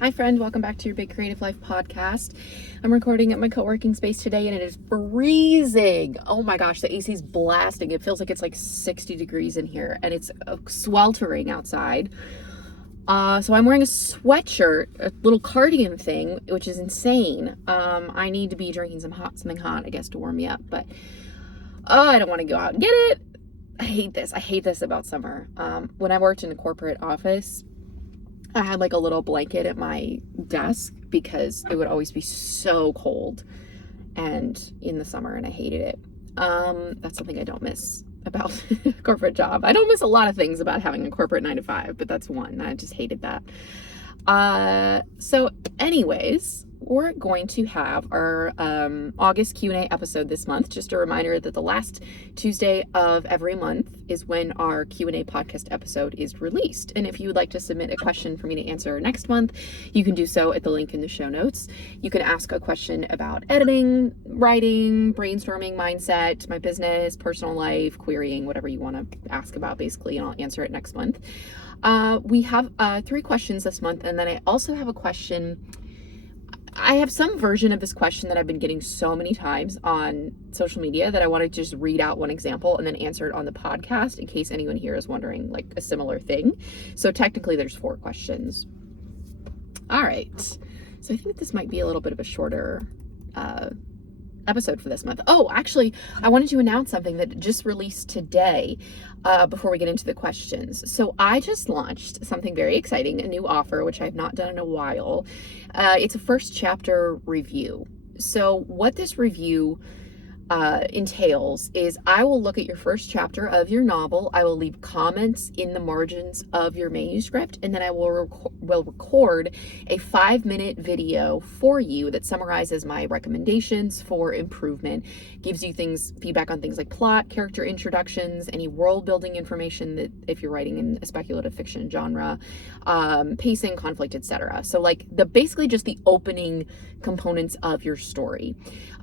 Hi friend, welcome back to your Big Creative Life podcast. I'm recording at my co-working space today and it is freezing. Oh my gosh, the AC's blasting. It feels like it's like 60 degrees in here and it's sweltering outside. So I'm wearing a sweatshirt, a little cardigan thing, which is insane. I need to be drinking something hot, I guess, to warm me up, but I don't want to go out and get it. I hate this. I hate this about summer. When I worked in a corporate office, I had like a little blanket at my desk because it would always be so cold and in the summer, and I hated it. That's something I don't miss about a corporate job. I don't miss a lot of things about having a corporate 9-to-5, but that's one. I just hated that. So anyways, we're going to have our August Q&A episode this month. Just a reminder that the last Tuesday of every month is when our Q&A podcast episode is released. And if you would like to submit a question for me to answer next month, you can do so at the link in the show notes. You can ask a question about editing, writing, brainstorming, mindset, my business, personal life, querying, whatever you want to ask about basically, and I'll answer it next month. We have 3 questions this month, and then I also have a question. I have some version of this question that I've been getting so many times on social media that I want to just read out one example and then answer it on the podcast in case anyone here is wondering like a similar thing. So technically there's 4 questions. All right. So I think this might be a little bit of a shorter episode for this month. Oh, actually, I wanted to announce something that just released today before we get into the questions. So I just launched something very exciting, a new offer, which I've not done in a while. It's a first chapter review. So what this review entails is I will look at your first chapter of your novel. I will leave comments in the margins of your manuscript, and then I will record a 5-minute video for you that summarizes my recommendations for improvement, gives you feedback on things like plot, character introductions, any world building information that if you're writing in a speculative fiction genre, pacing, conflict, etc. So like basically just the opening components of your story.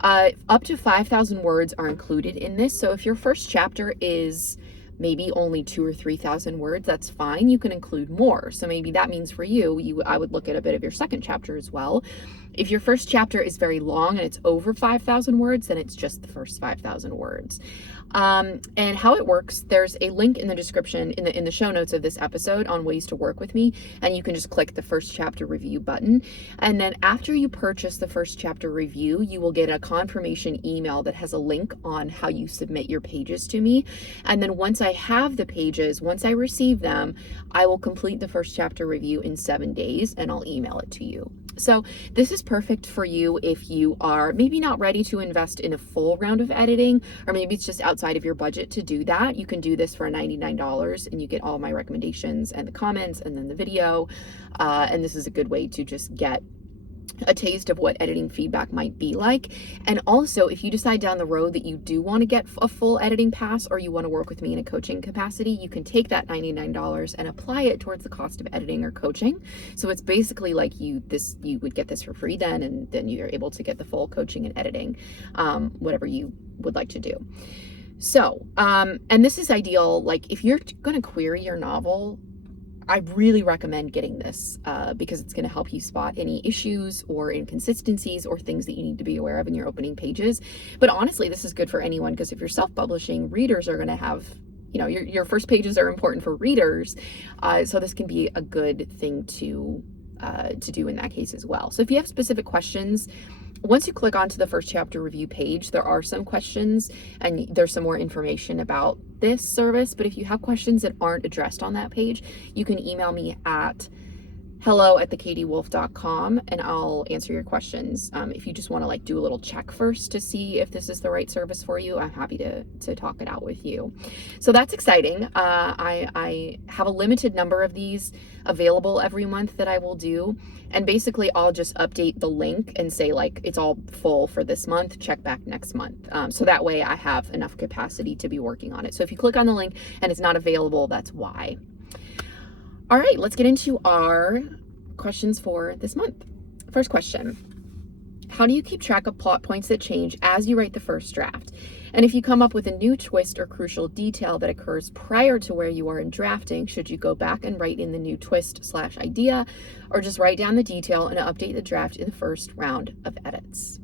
Up to 5,000 words are included in this. So if your first chapter is maybe only 2,000 or 3,000 words, that's fine. You can include more. So maybe that means for you, I would look at a bit of your second chapter as well. If your first chapter is very long and it's over 5,000 words, then it's just the first 5,000 words. And how it works, there's a link in the description in the show notes of this episode on ways to work with me, and you can just click the first chapter review button. And then after you purchase the first chapter review, you will get a confirmation email that has a link on how you submit your pages to me. And then once I have the pages, once I receive them, I will complete the first chapter review in 7 days and I'll email it to you. So this is perfect for you if you are maybe not ready to invest in a full round of editing, or maybe it's just outside of your budget to do that. You can do this for $99 and you get all my recommendations and the comments and then the video. And this is a good way to just get a taste of what editing feedback might be like. And also, if you decide down the road that you do want to get a full editing pass, or you want to work with me in a coaching capacity, you can take that $99 and apply it towards the cost of editing or coaching. So it's basically like you would get this for free then, and then you're able to get the full coaching and editing, whatever you would like to do. So, and this is ideal, like if you're going to query your novel, I really recommend getting this because it's going to help you spot any issues or inconsistencies or things that you need to be aware of in your opening pages. But honestly, this is good for anyone, because if you're self-publishing, readers are going to have, your first pages are important for readers. So this can be a good thing to do in that case as well. So if you have specific questions, once you click onto the first chapter review page, there are some questions and there's some more information about this service. But if you have questions that aren't addressed on that page, you can email me at hello@thekatiewolf.com and I'll answer your questions. If you just want to like do a little check first to see if this is the right service for you, I'm happy to talk it out with you. So that's exciting. I have a limited number of these available every month that I will do. And basically I'll just update the link and say like, it's all full for this month, check back next month. So that way I have enough capacity to be working on it. So if you click on the link and it's not available, that's why. All right, let's get into our questions for this month. First question: how do you keep track of plot points that change as you write the first draft? And if you come up with a new twist or crucial detail that occurs prior to where you are in drafting, should you go back and write in the new twist/idea, or just write down the detail and update the draft in the first round of edits?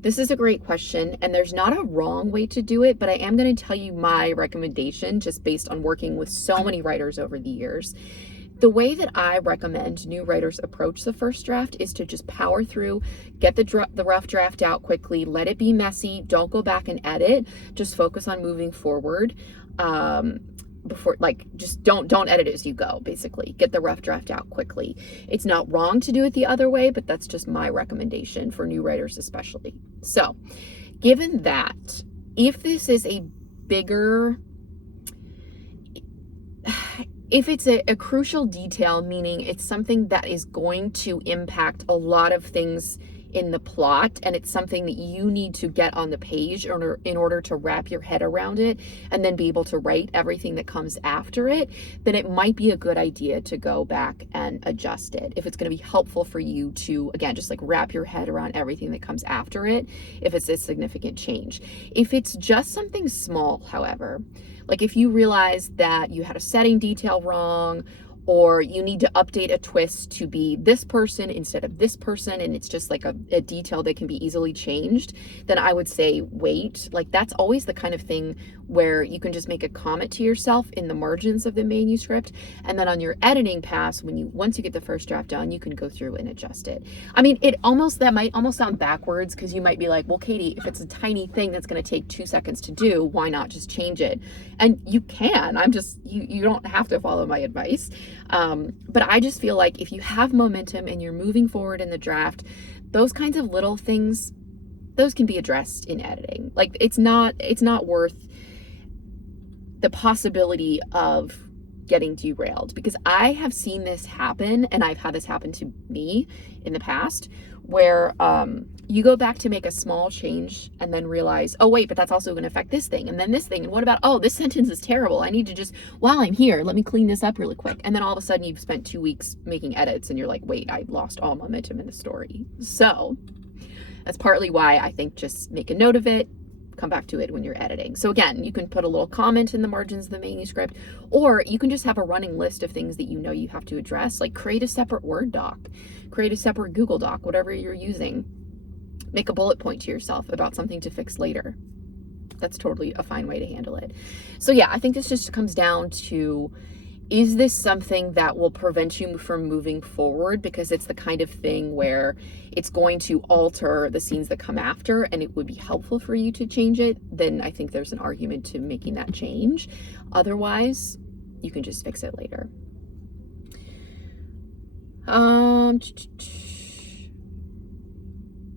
This is a great question, and there's not a wrong way to do it, but I am going to tell you my recommendation just based on working with so many writers over the years. The way that I recommend new writers approach the first draft is to just power through, get the rough draft out quickly, let it be messy, don't go back and edit, just focus on moving forward. Just don't edit as you go. Basically, get the rough draft out quickly. It's not wrong to do it the other way, but that's just my recommendation for new writers especially. So given that, if this is a bigger, if it's a crucial detail, meaning it's something that is going to impact a lot of things in the plot, and it's something that you need to get on the page in order to wrap your head around it and then be able to write everything that comes after it, then it might be a good idea to go back and adjust it. If it's going to be helpful for you to, again, just like wrap your head around everything that comes after it, if it's a significant change. If it's just something small, however, like if you realize that you had a setting detail wrong, or you need to update a twist to be this person instead of this person, and it's just like a detail that can be easily changed, then I would say wait. Like that's always the kind of thing where you can just make a comment to yourself in the margins of the manuscript, and then on your editing pass, once you get the first draft done, you can go through and adjust it. I mean, that might almost sound backwards, because you might be like, well, Katie, if it's a tiny thing that's going to take 2 seconds to do, why not just change it? And you can. You don't have to follow my advice. But I just feel like if you have momentum and you're moving forward in the draft, those kinds of little things, those can be addressed in editing. Like it's not worth the possibility of getting derailed, because I have seen this happen, and I've had this happen to me in the past, where you go back to make a small change and then realize, oh wait, but that's also going to affect this thing and then this thing, and what about, oh, this sentence is terrible, I need to just, while I'm here, let me clean this up really quick. And then all of a sudden you've spent 2 weeks making edits and you're like, wait, I lost all momentum in the story. So that's partly why I think just make a note of it, come back to it when you're editing. So again, you can put a little comment in the margins of the manuscript, or you can just have a running list of things that you know you have to address, like create a separate Word doc, create a separate Google Doc, whatever you're using. Make a bullet point to yourself about something to fix later. That's totally a fine way to handle it. So yeah, I think this just comes down to, is this something that will prevent you from moving forward because it's the kind of thing where it's going to alter the scenes that come after and it would be helpful for you to change it? Then I think there's an argument to making that change. Otherwise, you can just fix it later.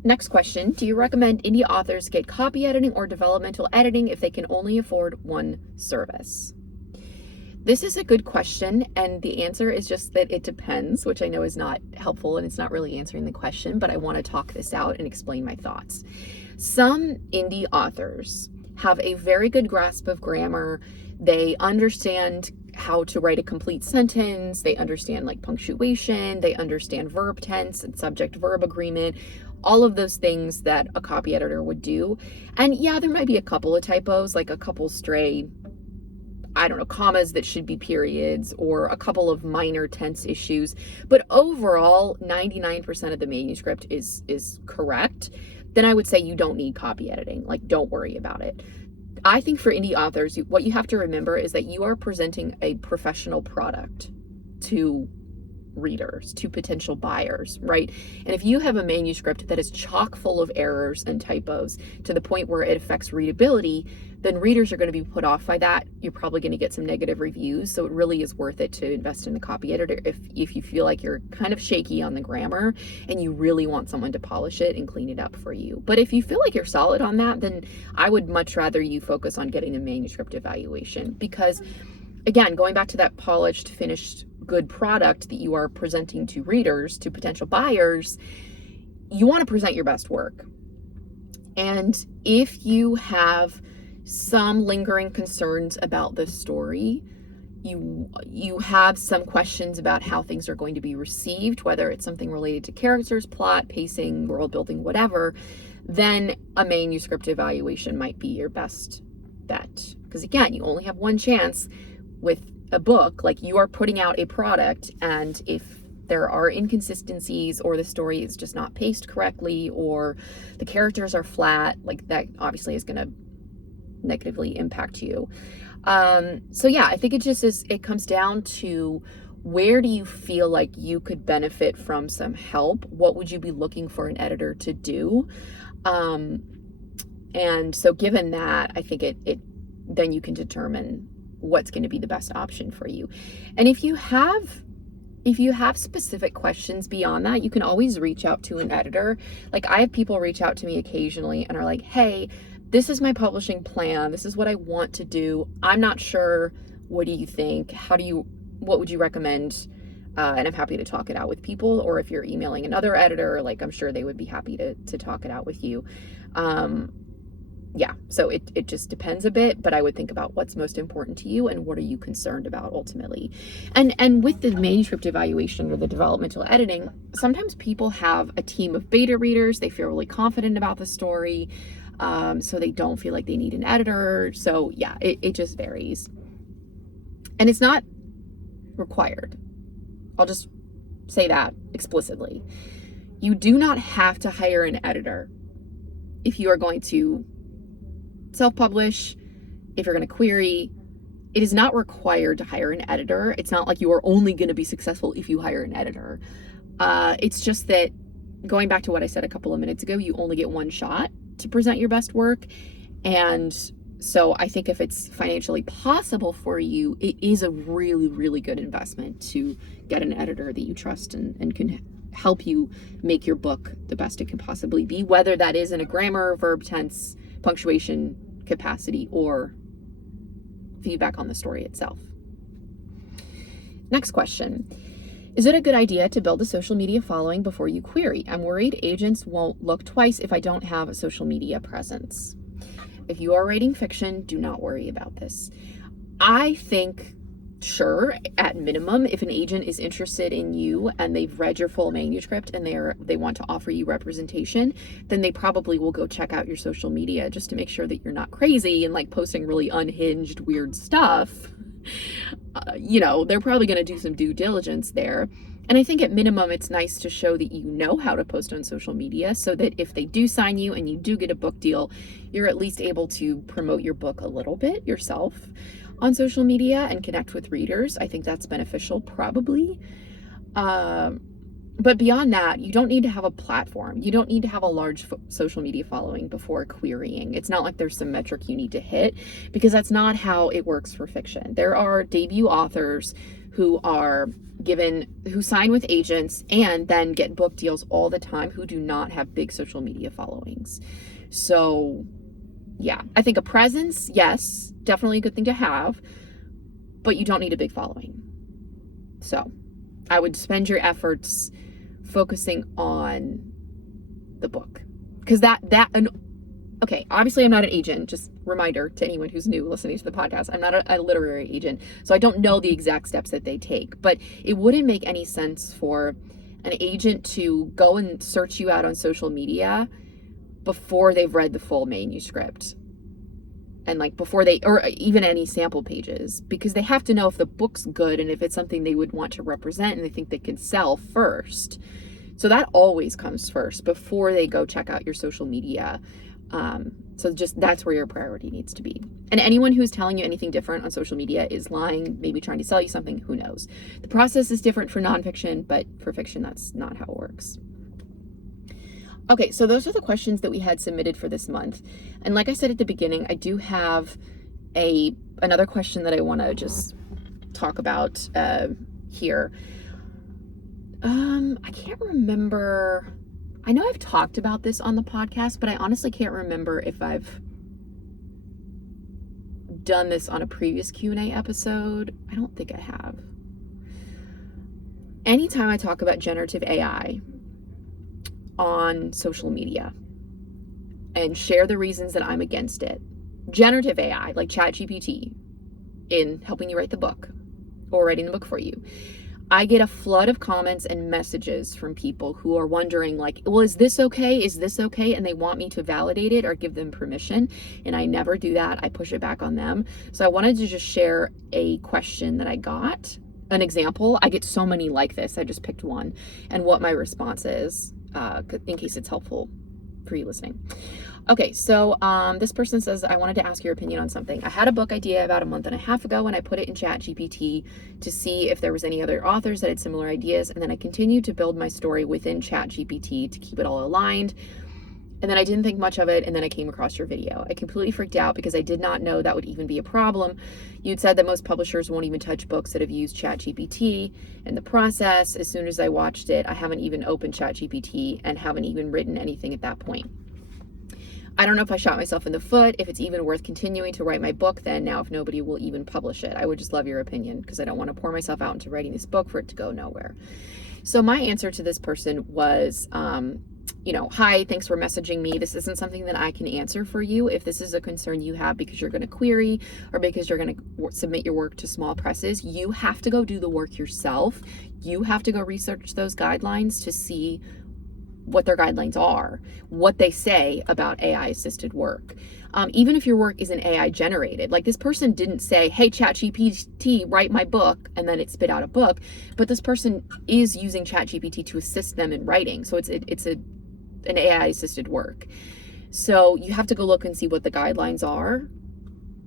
Next question. Do you recommend indie authors get copy editing or developmental editing if they can only afford one service? This is a good question, and the answer is just that it depends, which I know is not helpful and it's not really answering the question, but I want to talk this out and explain my thoughts. Some indie authors have a very good grasp of grammar. They understand how to write a complete sentence. They understand like punctuation. They understand verb tense and subject-verb agreement, all of those things that a copy editor would do. And yeah, there might be a couple of typos, like a couple stray, I don't know, commas that should be periods, or a couple of minor tense issues. But overall, 99% of the manuscript is correct. Then I would say you don't need copy editing. Like, don't worry about it. I think for indie authors, what you have to remember is that you are presenting a professional product to readers, to potential buyers, right? And if you have a manuscript that is chock full of errors and typos to the point where it affects readability, then readers are going to be put off by that. You're probably going to get some negative reviews. So it really is worth it to invest in a copy editor if you feel like you're kind of shaky on the grammar and you really want someone to polish it and clean it up for you. But if you feel like you're solid on that, then I would much rather you focus on getting a manuscript evaluation, because again, going back to that polished, finished, good product that you are presenting to readers, to potential buyers, you want to present your best work. And if you have some lingering concerns about the story, you have some questions about how things are going to be received, whether it's something related to characters, plot, pacing, world building, whatever, then a manuscript evaluation might be your best bet. Because again, you only have one chance with a book. Like, you are putting out a product, and if there are inconsistencies or the story is just not paced correctly or the characters are flat, like, that obviously is going to negatively impact you. So yeah, I think it comes down to, where do you feel like you could benefit from some help? What would you be looking for an editor to do? And so given that, I think then you can determine what's going to be the best option for you. And if you have specific questions beyond that, you can always reach out to an editor. Like, I have people reach out to me occasionally and are like, hey, this is my publishing plan. This is what I want to do. I'm not sure. What do you think? What would you recommend? And I'm happy to talk it out with people. Or if you're emailing another editor, like, I'm sure they would be happy to talk it out with you. Yeah, so it just depends a bit, but I would think about what's most important to you and what are you concerned about ultimately. And with the manuscript evaluation or the developmental editing, sometimes people have a team of beta readers. They feel really confident about the story, so they don't feel like they need an editor. So yeah, it just varies. And it's not required. I'll just say that explicitly. You do not have to hire an editor if you are going to self-publish, if you're going to query. It is not required to hire an editor. It's not like you are only going to be successful if you hire an editor. It's just that, going back to what I said a couple of minutes ago, you only get one shot to present your best work. And so I think if it's financially possible for you, it is a really, really good investment to get an editor that you trust and can help you make your book the best it can possibly be, whether that is in a grammar, verb, tense, punctuation capacity, or feedback on the story itself. Next question. Is it a good idea to build a social media following before you query? I'm worried agents won't look twice if I don't have a social media presence. If you are writing fiction, do not worry about this. I think, sure, at minimum, if an agent is interested in you and they've read your full manuscript and they want to offer you representation, then they probably will go check out your social media just to make sure that you're not crazy and like posting really unhinged, weird stuff. They're probably going to do some due diligence there. And I think at minimum, it's nice to show that you know how to post on social media, so that if they do sign you and you do get a book deal, you're at least able to promote your book a little bit yourself on social media and connect with readers. I think that's beneficial, probably. But beyond that, you don't need to have a platform. You don't need to have a large social media following before querying. It's not like there's some metric you need to hit, because that's not how it works for fiction. There are debut authors who sign with agents and then get book deals all the time who do not have big social media followings. So yeah, I think a presence, yes, definitely a good thing to have, but you don't need a big following. So I would spend your efforts focusing on the book, because okay, obviously I'm not an agent, just reminder to anyone who's new listening to the podcast. I'm not a literary agent, so I don't know the exact steps that they take, but it wouldn't make any sense for an agent to go and search you out on social media before they've read the full manuscript, and like before or even any sample pages, because they have to know if the book's good and if it's something they would want to represent and they think they can sell first. So that always comes first before they go check out your social media. So just that's where your priority needs to be. And anyone who's telling you anything different on social media is lying, maybe trying to sell you something, who knows. The process is different for nonfiction, but for fiction, that's not how it works. Okay, so those are the questions that we had submitted for this month. And like I said at the beginning, I do have another question that I want to just talk about here. I can't remember. I know I've talked about this on the podcast, but I honestly can't remember if I've done this on a previous Q&A episode. I don't think I have. Anytime I talk about generative AI on social media and share the reasons that I'm against it, generative AI, like ChatGPT, in helping you write the book or writing the book for you, I get a flood of comments and messages from people who are wondering like, well, is this okay? Is this okay? And they want me to validate it or give them permission. And I never do that. I push it back on them. So I wanted to just share a question that I got, an example. I get so many like this. I just picked one, and what my response is, in case it's helpful for you listening. Okay, so this person says, I wanted to ask your opinion on something. I had a book idea about a month and a half ago, and I put it in ChatGPT to see if there was any other authors that had similar ideas, and then I continued to build my story within ChatGPT to keep it all aligned. And then I didn't think much of it, and then I came across your video. I completely freaked out because I did not know that would even be a problem. You'd said that most publishers won't even touch books that have used ChatGPT. In the process, as soon as I watched it, I haven't even opened ChatGPT and haven't even written anything at that point. I don't know if I shot myself in the foot, if it's even worth continuing to write my book then now if nobody will even publish it. I would just love your opinion because I don't want to pour myself out into writing this book for it to go nowhere. So my answer to this person was, hi, thanks for messaging me. This isn't something that I can answer for you. If this is a concern you have because you're going to query or because you're going to submit your work to small presses, you have to go do the work yourself. You have to go research those guidelines to see what their guidelines are, what they say about AI assisted work. Even if your work isn't AI generated, like this person didn't say, hey, ChatGPT, write my book, and then it spit out a book, but this person is using ChatGPT to assist them in writing. So it's an AI assisted work. So you have to go look and see what the guidelines are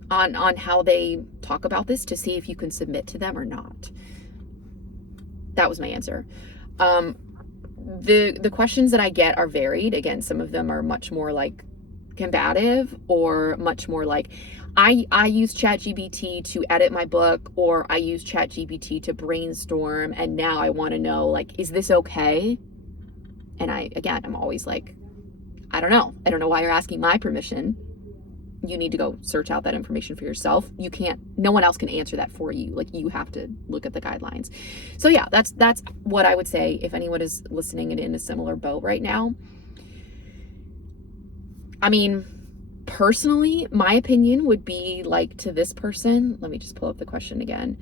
on how they talk about this to see if you can submit to them or not. That was my answer. The questions that I get are varied. Again, some of them are much more like combative or much more like, I use ChatGPT to edit my book, or I use ChatGPT to brainstorm, and now I want to know, like, is this okay? And I'm always like, I don't know. I don't know why you're asking my permission. You need to go search out that information for yourself. No one else can answer that for you. Like, you have to look at the guidelines. So yeah, that's what I would say if anyone is listening and in a similar boat right now. I mean, personally, my opinion would be like to this person, let me just pull up the question again.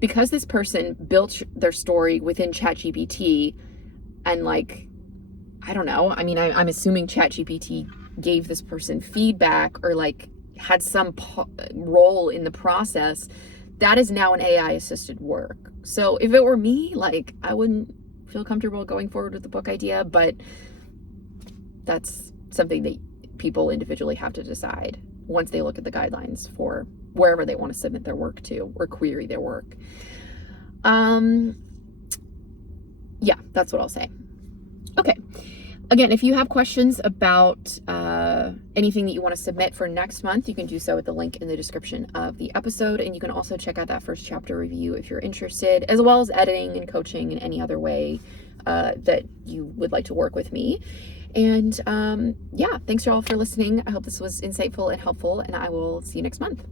Because this person built their story within ChatGPT and like, I don't know. I mean, I'm assuming ChatGPT gave this person feedback or like had some role in the process. That is now an AI assisted work. So if it were me, like, I wouldn't feel comfortable going forward with the book idea, but that's something that people individually have to decide once they look at the guidelines for wherever they want to submit their work to or query their work. Yeah, that's what I'll say. Okay. Again, if you have questions about anything that you want to submit for next month, you can do so at the link in the description of the episode. And you can also check out that first chapter review if you're interested, as well as editing and coaching in any other way that you would like to work with me. And yeah, thanks y'all for listening. I hope this was insightful and helpful, and I will see you next month.